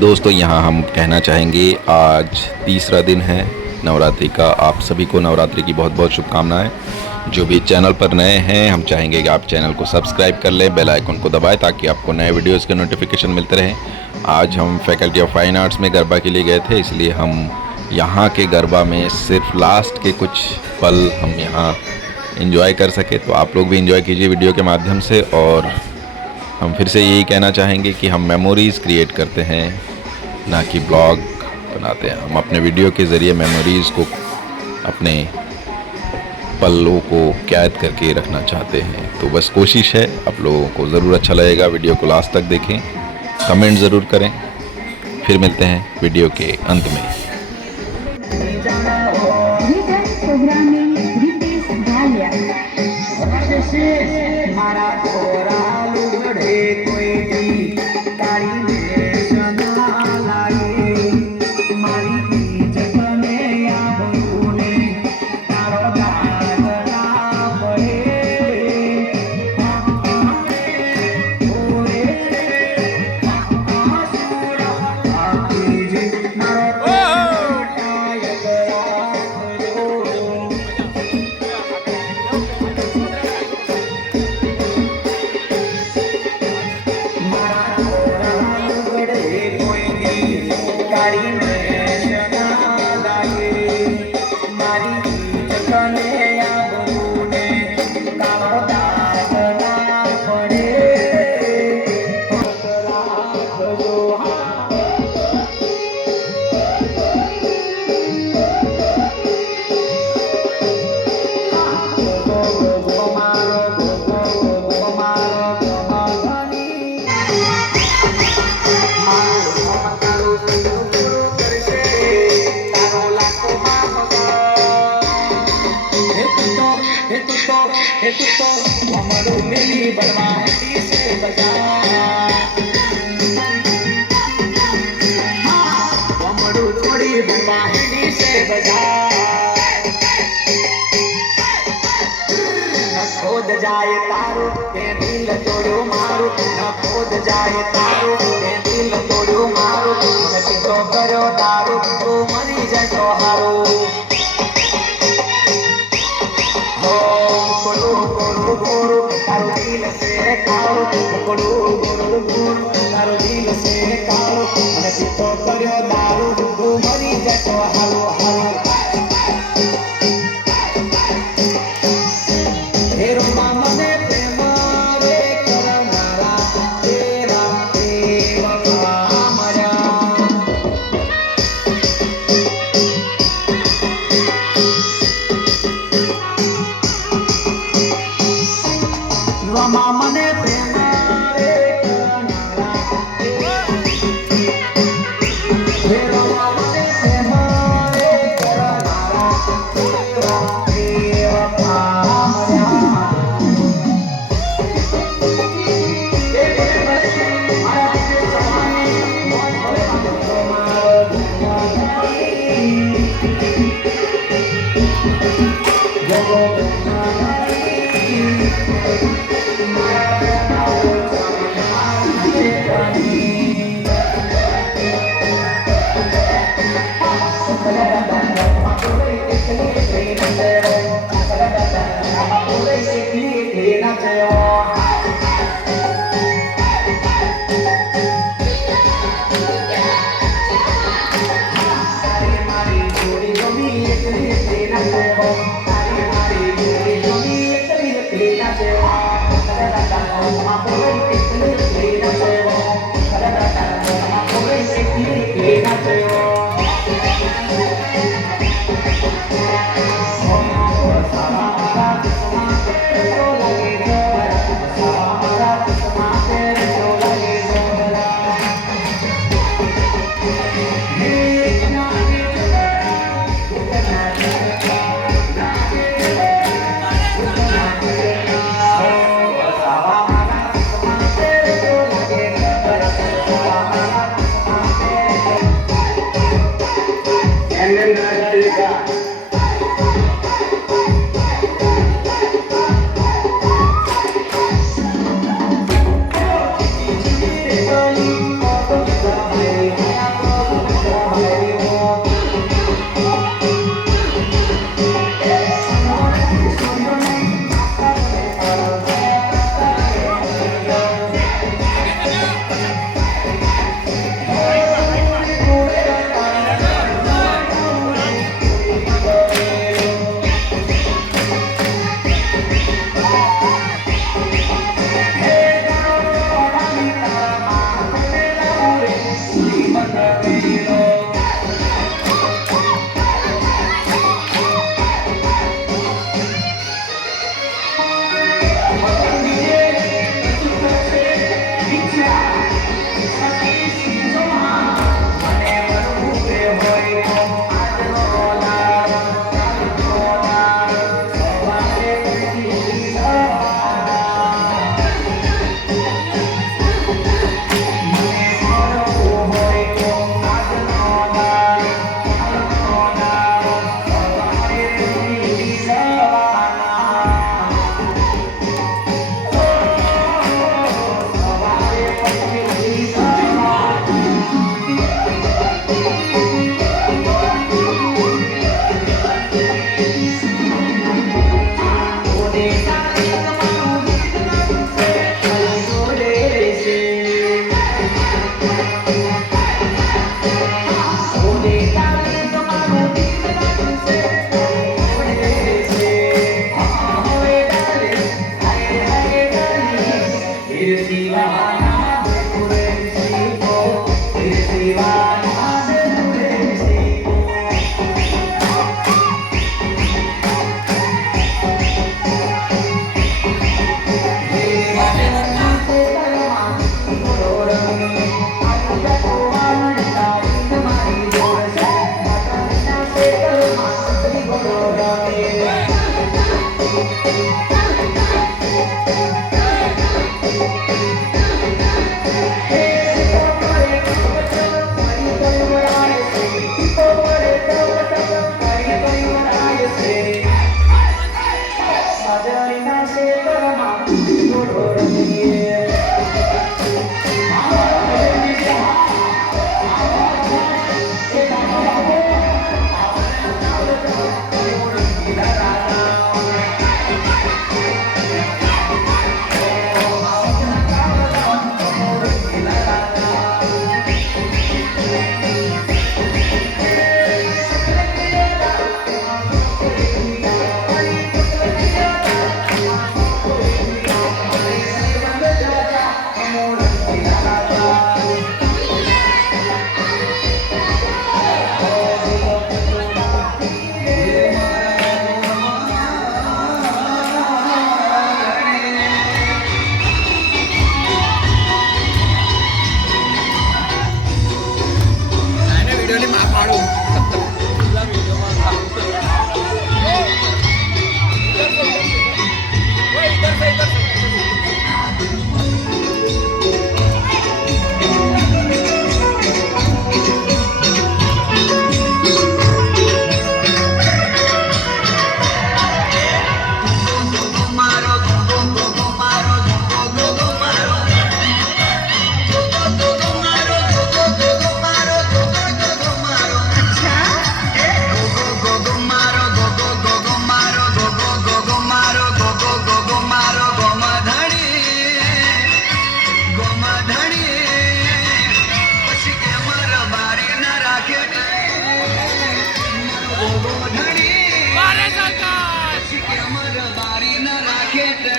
दोस्तों यहाँ हम कहना चाहेंगे आज तीसरा दिन है नवरात्रि का। आप सभी को नवरात्रि की बहुत बहुत शुभकामनाएं। जो भी चैनल पर नए हैं हम चाहेंगे कि आप चैनल को सब्सक्राइब कर लें, बेल आइकन को दबाएं ताकि आपको नए वीडियोस के नोटिफिकेशन मिलते रहें। आज हम फैकल्टी ऑफ फाइन आर्ट्स में गरबा के लिए गए थे, इसलिए हम यहाँ के गरबा में सिर्फ लास्ट के कुछ पल हम यहाँ इंजॉय कर सके। तो आप लोग भी इंजॉय कीजिए वीडियो के माध्यम से। और हम फिर से यही कहना चाहेंगे कि हम मेमोरीज़ क्रिएट करते हैं, ना कि ब्लॉग बनाते हैं। हम अपने वीडियो के ज़रिए मेमोरीज़ को, अपने पलों को कैद करके रखना चाहते हैं। तो बस कोशिश है, आप लोगों को ज़रूर अच्छा लगेगा। वीडियो को लास्ट तक देखें, कमेंट ज़रूर करें। फिर मिलते हैं वीडियो के अंत में। खोद जाए तारो ते दिल तोड़ो मारो, न खोद जाए तारो ते दिल तोड़ो मारो। सीधो करो दारू तो मरी जाए हारो। हो कोड़ो कोड़ो कोड़ो तारो दिल से कारो, कोड़ो कोड़ो कोड़ो तारो दिल से कारो। सीधो करो दारू तो मरी जाए हारो हारो।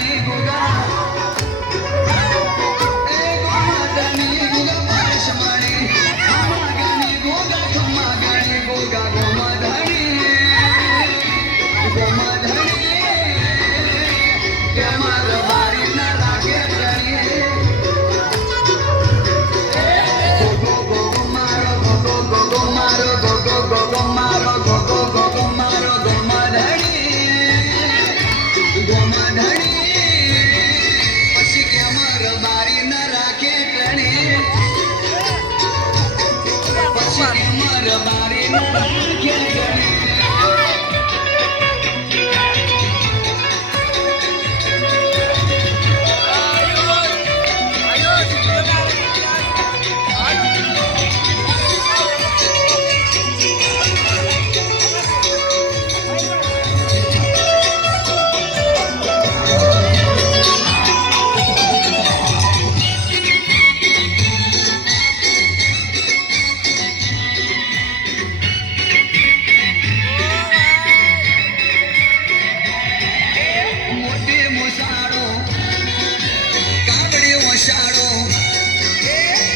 ધણી ગુગા એ ગોમા ધણી ગુગા પારસ માણી ખમ્મા ગણી ગુગા ખમ્મા ગણી ગુગા ગોમા ધણી કે મારો બારી ના લાગે ધણી ગો ગો ગો મારો ગો ગો ગો ગો મારો ગો ગો ગો ગો મારો ગો ગો ગો ગો મારો ગોમા ધણી પછી કે મારો બારી ના રાખે ધણી પછી કે મારો બારી ના રાખે ધણી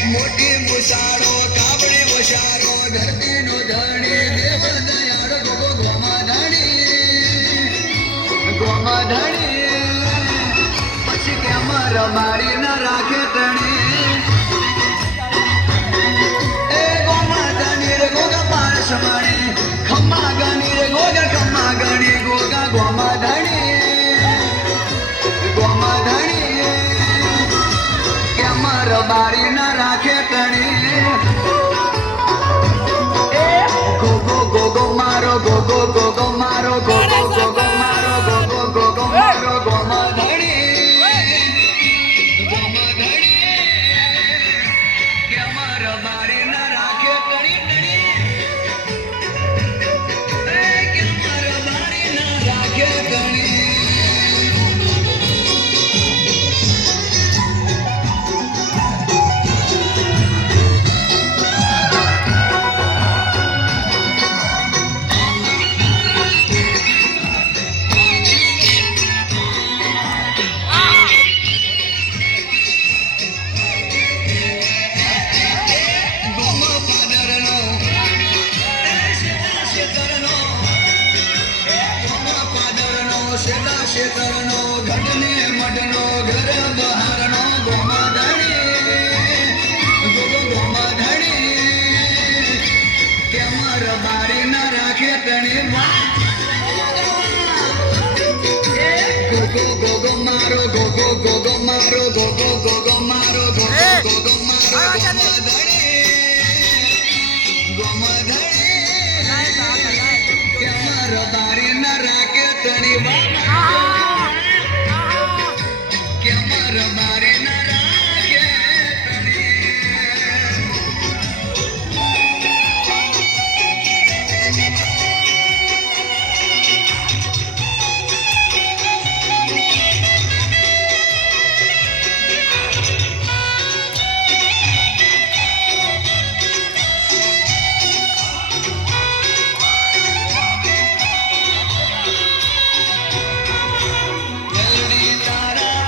મોટી મુસાળો કાબડી વસારો ધરતી નો ધણી દેવ દયાળ ગોગો ગોમા ધણી પછી કે અમર મારી ના રાખે તણી એ ગોમા ધણી રે ગોગા પારસ માણી ખમ્મા ગણી રે ગોગા ખમ્મા ગણી ગોગા ગોમા ધણી બારી ના રાખે તણી ગો ગો ગો ગો મારો ગો ગો ગો ગો મારો ગો ગો ગો ગો મારો ગો ગો ગો ગો મારો ગોમા ધણી કે મારો બારી ના રાખે તણી કે મારો બારી ના રાખે તણી શેતરનો ઘટને મઢનો ઘર બહારનો ગોમા ધણી ગોગો ગોમા ધણી કે માર બારી ના રાખે તણી ગોગો ગોગો મારો ગોગો ગોગો મારો ગોગો ગોગો મારો ગોગો ગોગો મારો ગોમા ધણી કે માર બારી ના રાખે તણી બારી ના રાખે જલ્દી તારા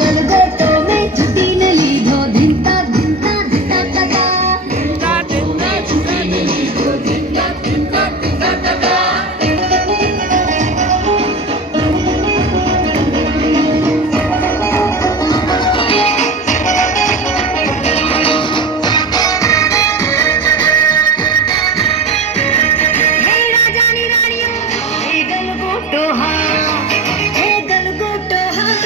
ગલગોટો મેં છૂટીને લીધો ધીંતા ધીંતા ધીંતા ટકા છૂટીને લીધો ધીંતા ધીંતા ધીંતા ટકા હે રાજાની રાણીઓ હે ગલગોટો હા હે ગલગોટો હા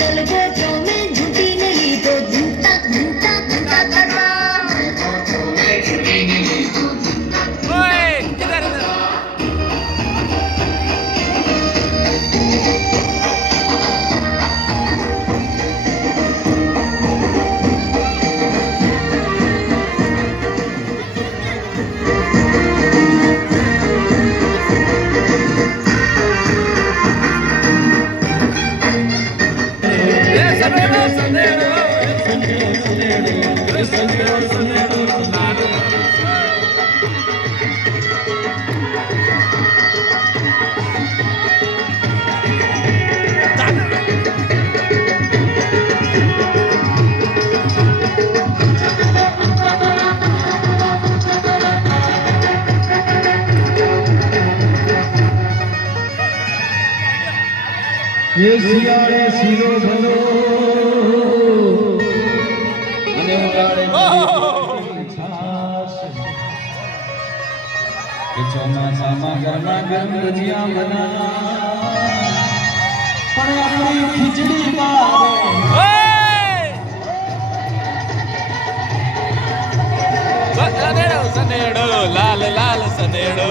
ગલગોટો મેં છૂટીને લીધો ધીંતા ધીંતા ધીંતા ટકા એ શિયાળે શીરો ભલો અને ઉગાડે છાશ. એ ચોમાસામાં ગરમા ગરમ ભજીયા બના પણ આપણી ખીચડી ભાવે. સનેડો લાલ લાલ સનેડો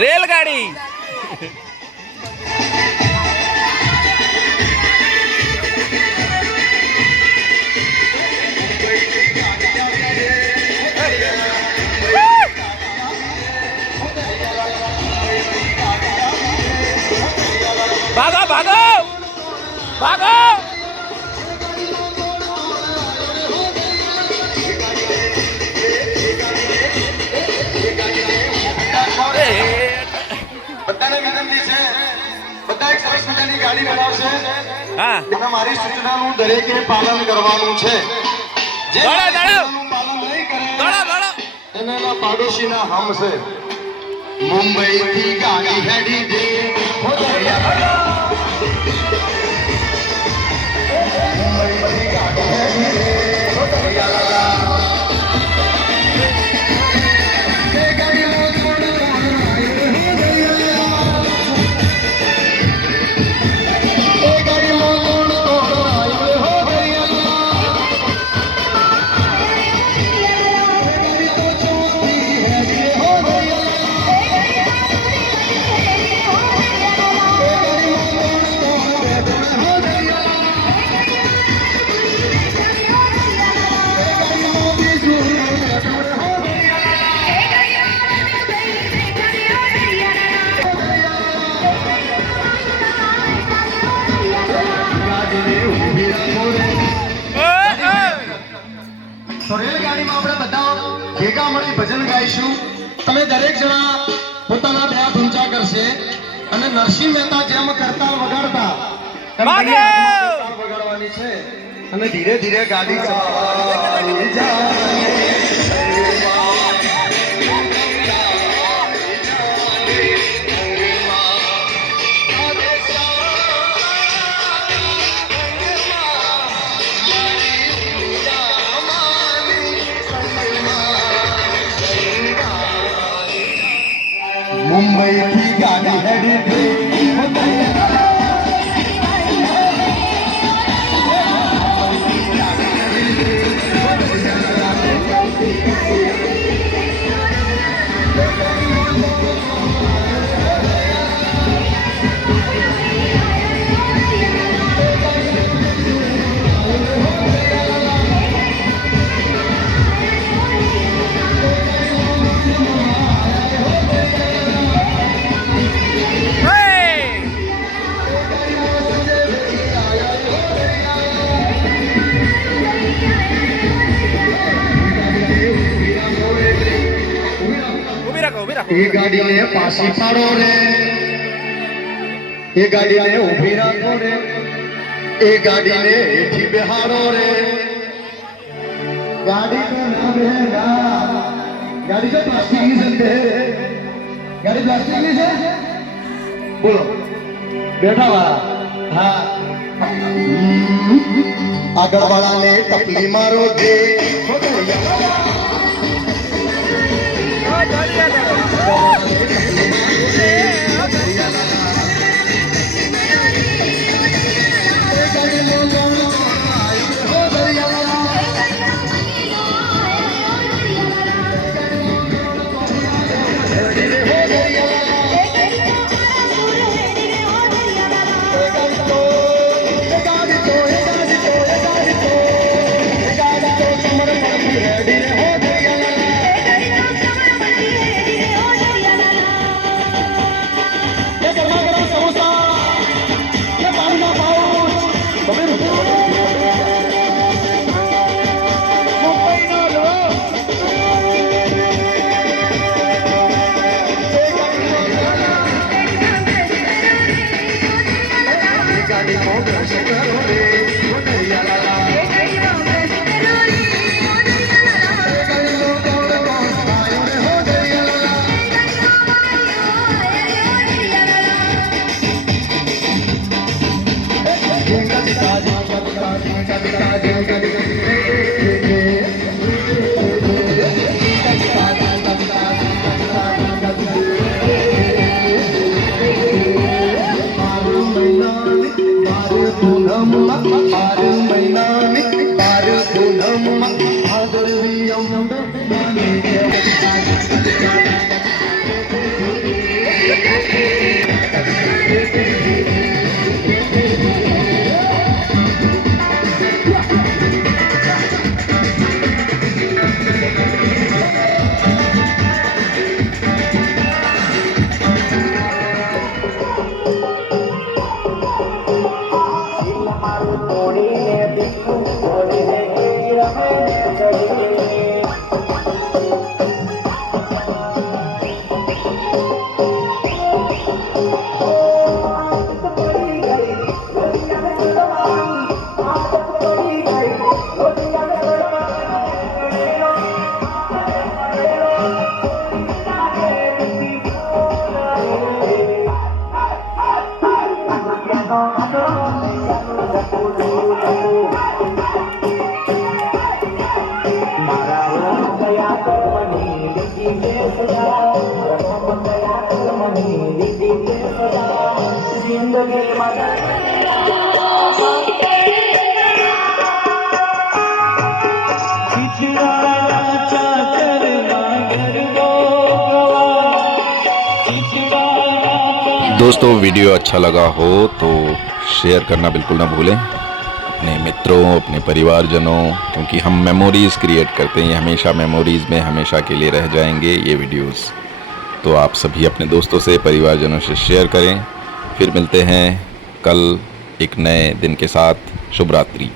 રેલગાડી ભાગો ભાગો ભાગો બધાને વિનંતી છે, બધા એક સરસ મજાની ગાડી બનાવશે હા અને મારી સૂચનાનું દરેકે પાલન કરવાનું છે. જે દોડો, દોડો. સૂચનાનું પાલન નહીં કરે દોડો દોડો એને એના પાડોશીના હમ છે. મુંબઈથી ગાડી હેડી દે હો દરિયા. મુંબઈથી ગાડી હેડી દે હો દરિયા. એ ગાડી મોજ મોજ આવ્યો હો દરિયા. એ ગાડી મોજ મોજ આવ્યો હો દરિયા. એ ગાડી તો ચોથી હેડી હો દરિયા. તો રેલગાડીમાં આપણે બધા ભેગા મળી ભજન ગાઈશું. તમે દરેક જણા પોતાના બે ઊંચા કરશે અને નરસિંહ મહેતા જેમ કરતાલ વગાડતા એમ વાગે! તમે કરતાલ વગાડવાની છે અને ધીરે ધીરે ગાડી ચાલી જાય. એ ગાડીને પાછી પાડો રે, એ ગાડીને ઊભી રાખો રે, એ ગાડીને હેઠી બેહાડો રે. ગાડી તો ના બેહના, ગાડી તો પ્લાસ્ટિકની છે. ગાડી પ્લાસ્ટિકની છે. બોલો બેઠા વાળા. હા, આગળ વાળાને ટપલી મારો દે. दोस्तों वीडियो अच्छा लगा हो तो शेयर करना बिल्कुल ना भूलें अपने मित्रों, अपने परिवारजनों, क्योंकि हम मेमोरीज़ क्रिएट करते हैं, ये हमेशा मेमोरीज़ में हमेशा के लिए रह जाएंगे ये वीडियोस। तो आप सभी अपने दोस्तों से, परिवारजनों से शेयर करें। फिर मिलते हैं कल एक नए दिन के साथ। शुभ रात्रि।